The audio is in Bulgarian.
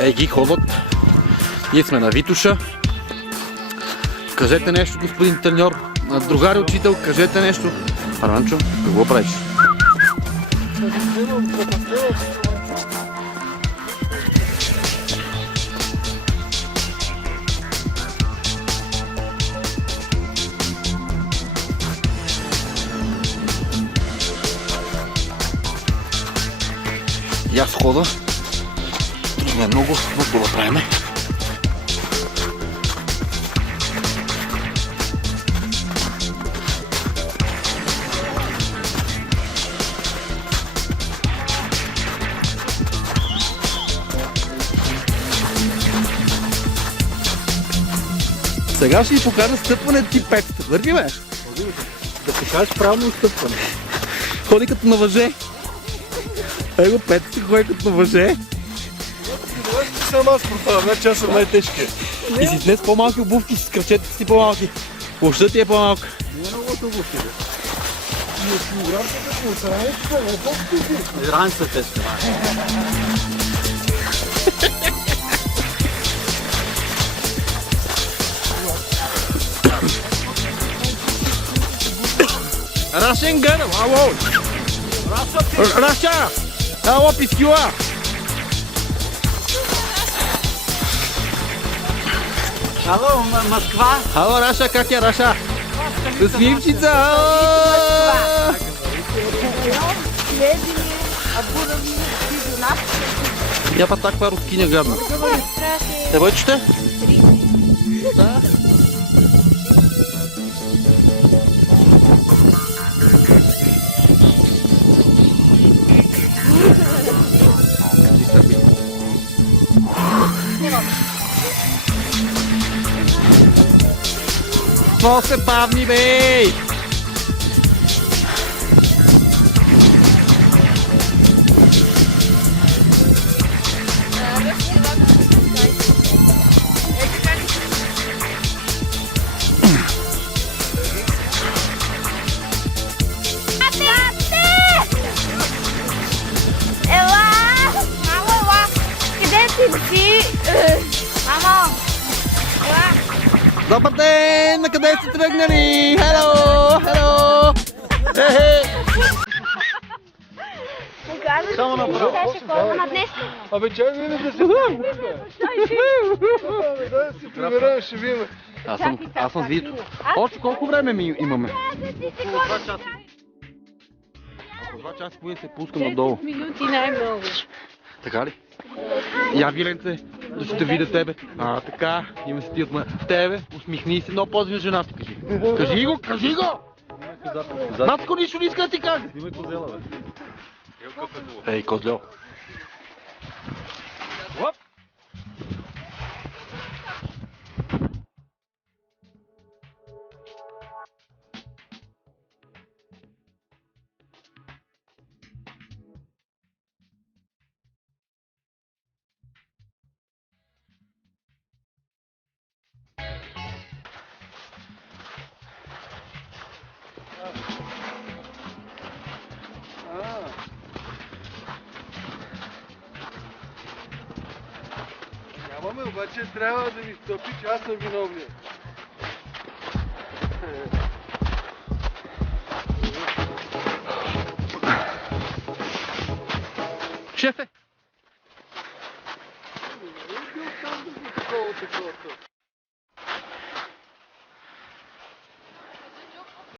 Ей ги ходят. Ние сме на Витоша. Кажете нещо, господин треньор. Другари учител, кажете нещо. Ранчо, какво правиш? И аз хода. Трудно е много, но го правим. Сега ще ви покажа стъпване тип 5. Върви, бе! Да се кажеш правилно стъпване. Ходи като на въже. Его, 5 си ходи като на въже. Само аз протавам, значи аз съм най-тежкия. И си днес по-малки обувки, с кръчетата си по-малки. Площта ти е по-малка. Не е много обувки, бе. И килограмцата по отстранението, не е толкова. Раницата е тежка. Russian girl, ало! Russia! Ало, пискила! Ало, Москва? Ало, Раша, как е, Раша? Сливчица! Я па таква рускиня гадна. Девойчета? Да. Какво се бавни, бей? Добър ден! На къде сте тръгнали? Хело! Хело! Само направо. Абе, чай ви да се да си примераме, ще видим. Аз съм с Вито. Още колко време имаме? Около 2 часа. Ако 2 часа поне се пускам надолу. Минути най-много. Така ли? Я, Виленце, да ще те видя тебе. Така, има се ти от тебе. Усмихни се, много по-зви на жената. Кажи го, кажи го! Нацко нищо не иска да ти каже. Снимай козела, бе. Ей, козлел. Нямаме, обаче трябва да ми стъпи, че аз съм виновният. Шефе! Такова.